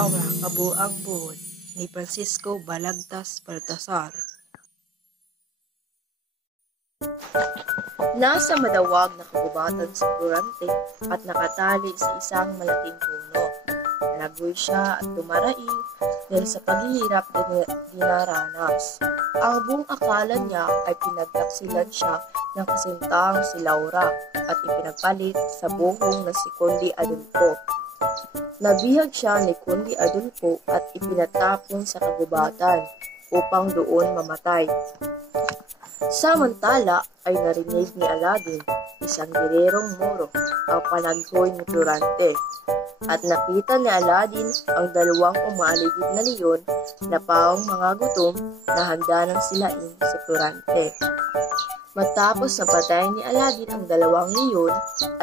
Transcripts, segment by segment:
Laura Kabuang Buhod ni Francisco Balagtas Baltasar. Nasa madawag na kagubatan si Florante at nakatali sa isang malaking puno. Nalagoy siya at dumaraing dahil sa paghihirap na dinaranas. Ang buong akala niya ay pinagtaksilan siya ng kasintahang si Laura at ipinagpalit sa buhong na si Conde Adolfo. Nabihag siya ni Conde Adolfo at ipinatapon sa kagubatan upang doon mamatay. Samantala ay narinig ni Aladdin, isang girerong Moro, ang panaghoy ni Florante. At nakita ni Aladdin ang dalawang umaaligid na leon na paong mga gutom na handa ng silain si Florante. Matapos na patayin ni Aladdin ang dalawang leon,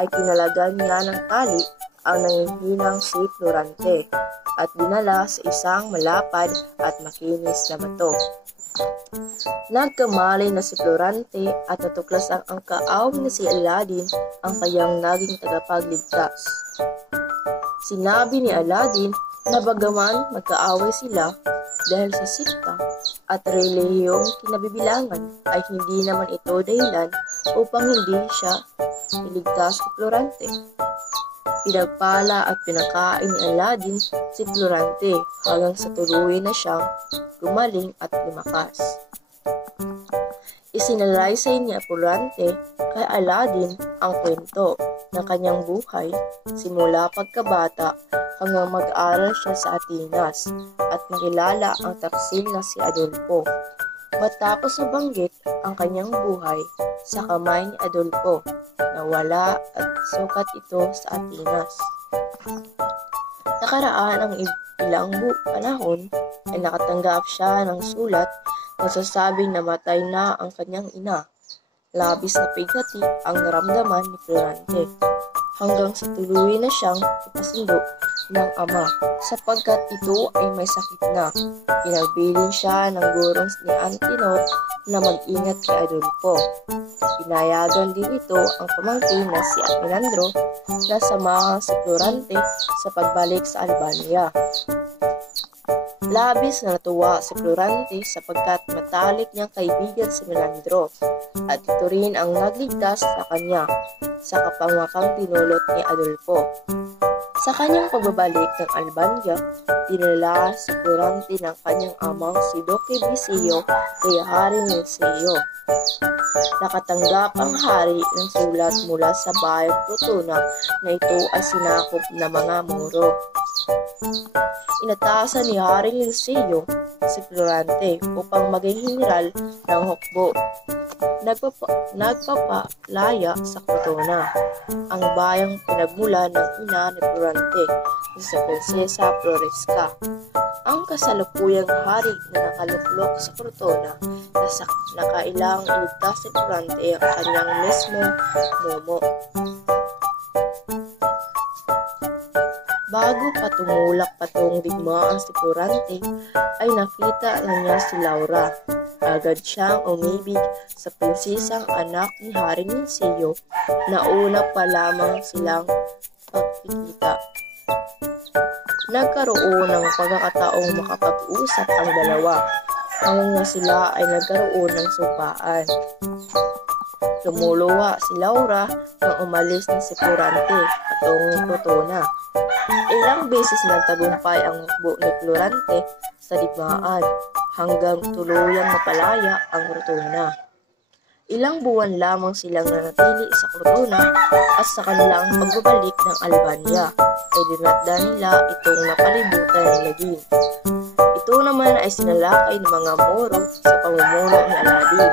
ay kinalagan niya ng tali ang nangihinang si Florante at dinala sa isang malapad at makinis na bato. Nagkamali na si Florante at natuklasan ang kaaway na si Aladdin ang kanyang naging tagapagligtas. Sinabi ni Aladdin na bagaman magkaaway sila dahil sa sikta at relihiyong kinabibilangan ay hindi naman ito dahilan upang hindi siya iligtas si Florante. Pinagpala at pinakain ni Aladdin si Florante hanggang sa tuluyan na siyang gumaling at lumakas. Isinalaysay ni Florante kay Aladdin ang kwento ng kanyang buhay simula pagkabata hanggang mag-aral siya sa Atenas at makilala ang taksil na si Adolfo. Matapos nabanggit ang kanyang buhay sa kamay ni Adolfo, nawala at sukat ito sa Atenas. Nakaraan ang ilang panahon ay nakatanggap siya ng sulat na sasabing namatay na ang kanyang ina. Labis na pighati ang naramdaman ni Florante hanggang sa tuluyan na siyang ipasundo ng ama sapagkat ito ay may sakit na. Pinagbilin siya ng gurong ni Antenor na mag-ingat kay Adolfo. Pinayagan din ito ang pamangkin na si Amenandro na samahan si Florante sa pagbalik sa Albania. Labis na natuwa si Florante sapagkat matalik niyang kaibigan si Amenandro at ito rin ang nagligtas sa kanya sa kapangyarihang pinulot ni Adolfo. Sa kanyang pagbabalik ng Albania, dinala si Florante ng kanyang amang si Duque Bisio kay Hari Niseo. Nakatanggap ang hari ng sulat mula sa bayang Crotona na ito ay sinakop na mga Moro. Inatasan ni Hari Niseo si Florante upang maging general ng hukbo. Nagpapalaya sa Crotona, ang bayang pinagmula ng ina ni Florante na si Prinsesa Floresca. Ang kasalukuyang hari na nakaluklok sa Crotona na nakailang iligtas si Florante ang kanyang mismong momo. Bago patumulak patong digmaan si Florante, ay nakita na niya si Laura. Agad siyang umibig sa prinsesang anak ni Hari Niseo na una pa lamang silang pagkikita. Nagkaroon ng pagkakataong makapag-usap ang dalawa hanggang na sila ay nagkaroon ng sumpaan. Lumuluwa si Laura nang umalis ni si Florante patungong Crotona. Ilang beses nagtagumpay ang hukbo ni Florante sa digmaan hanggang tuluyang mapalaya ang Crotona. Ilang buwan lamang silang nanatili sa Crotona at sa kanilang pagbabalik ng Albania ay dinatda nila itong napalibutan ng lagim. Ito naman ay sinalakay ng mga Moro sa pamumuno ni Aladdin.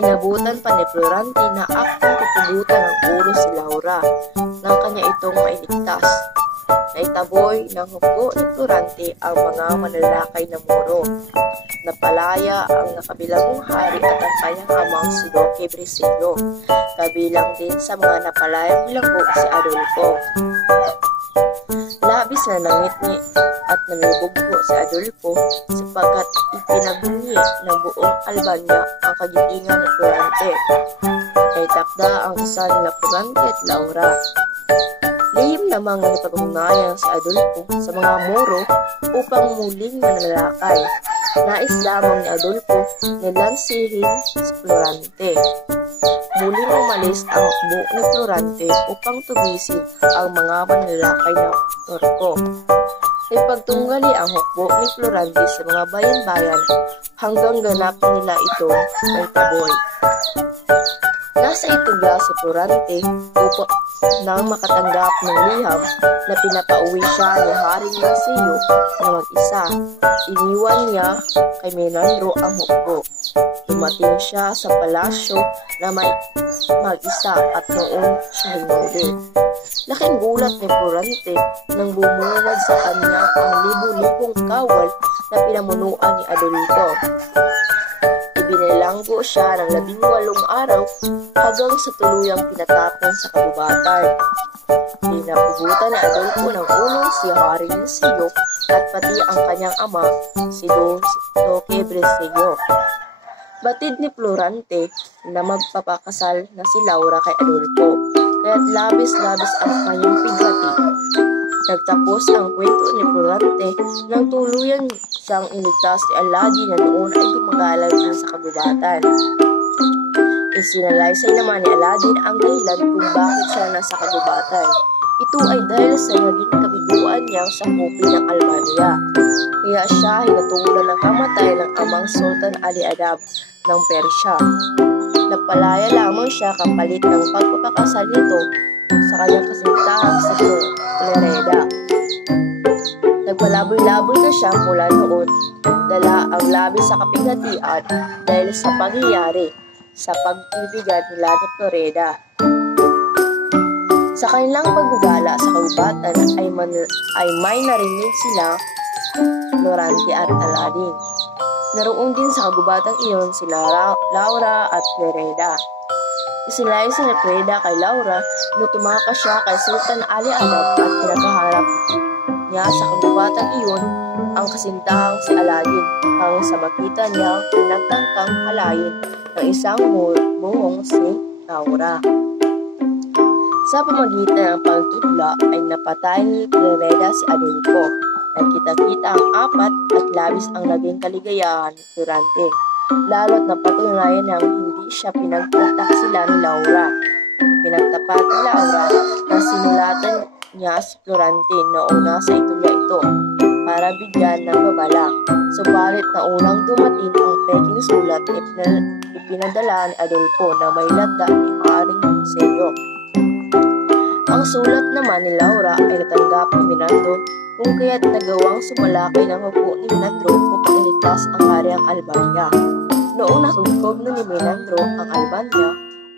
Inabutan pa ni Florante na aktong kupugutan ng oro si Laura nang kanya itong mailigtas. Naitaboy ng hukbo ni Florante ang mga manlalakay na Moro. Napalaya ang nakabilangong hari at ang kanyang amang si Duque Bisio. Kabilang din sa mga napalayang bilanggo si Adolfo. Labis na nangitni at nalubog si Adolfo sapagkat ipinagbunyi ng buong Albania ang kagitingan ni Florante. Kay takda ang isa nila Florante at Laura. Lihim lamang na napag-ugnayan si Adolfo sa mga Moro upang muling manalakay. Nais lamang ni Adolfo na lansihin si Florante. Muling umalis ang hukbo ni Florante upang tugisin ang mga manlalakay na Turko. Ipagtunggali ang hukbo ni Florante sa mga bayan-bayan hanggang ganap nila ito ng taboy. Nasa Itubla si Florante upang nang makatanggap ng liham na pinapauwi siya ni Haring Naseo na mag-isa. Iniwan niya kay Menandro ang hukbo. Dumating siya sa palasyo na may mag-isa at noon siya hinuli. Laking gulat ni Florante nang bumunod sa kanya ang libu-libong kawal na pinamunuan ni Adolfo. Ibinilanggo siya ng 18 araw hanggang sa tuluyang pinatapon sa kagubatan. Pinapugutan ni Adolfo ng ulo si Haring Naseo at pati ang kanyang ama, si Duque Brescio. Batid ni Florante na magpapakasal na si Laura kay Adolfo, kaya't labis-labis ang kanyang pighati. Nagtapos ang kwento ni Florante nang tuluyan siyang iligtas ni Aladdin na noon ay gumagalang din sa kagubatan. Isinalaysay naman ni Aladdin ang dahilan kung bakit siya nasa kagubatan. Ito ay dahil sa naging kabiguan niyang sakupin ng Albania. Kaya siya hinatulan ng kamatay ng amang Sultan Ali Adab ng Persya. Nagpalaya lamang siya kapalit ng pagpapakasal nito sa kanyang kasintahang si Lereda. Nagpalaboy-laboy na siya mula noon, dala ang labis sa kapighatian dahil sa pangyayari sa pagbibigan nila ni Floreda. Sa kanilang paggagala sa kagubatan ay may narinig sila Florante at Aladdin. Naroon din sa kagubatang iyon sila Laura at Floreda. Isinalaysay ni Floreda kay Laura na tumakas siya kay Sultan Ali Adab at pinakaharap niya sa kagubatang iyon ang kasintahang si Aladdin hanggang sa makita niya pinagtangkang halayin ng isang buhong si Laura. Sa pamagitan ng pagtutla ay napatay ni Floreda si Adolfo. Nagkita-kita ang apat at labis ang naging kaligayahan ni Florante. Lalo't napatunayan ng hindi siya pinagtatak sila ni Laura. Pinagtapat ni Laura na sinulatan niya si Florante noong nasa Itubla ito para bigyan ng babala. Subalit na unang dumating ang peking sulat ipinadala ni Adolfo na may lagda ni Haring Naseo. Ang sulat naman ni Laura ay natanggap ni Menandro kung kaya't nagawang sumalakay ng hukbo ni Menandro upang iligtas ang Haring Albania. Noong nakugkog na ni Menandro ang Albania,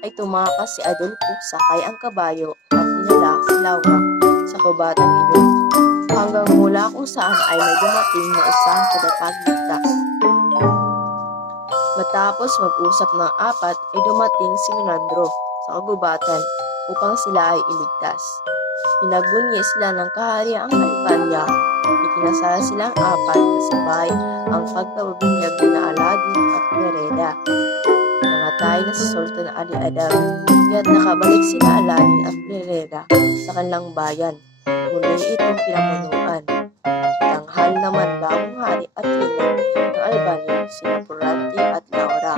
ay tumakas si Adolfo sakay ang kabayo at dinala si Laura sa kubatang iyon hanggang mula kung saan ay may dumating na isang tagapagligtas. Matapos mag-usap ng apat ay dumating si Menandro sa kagubatan upang sila ay iligtas. Pinagbunyi sila ng kahariang Albania, ikinasal silang apat kasabay ang pagpapabinyag na Aladdin at Floreda. Namatay na si Sultan Ali Adab, kaya't nakabalik sila Aladdin at Floreda sa kanilang bayan. Muli itong pinapunuan. Tanghal naman bagong hari at reyna ng Albania sina Florante at Laura.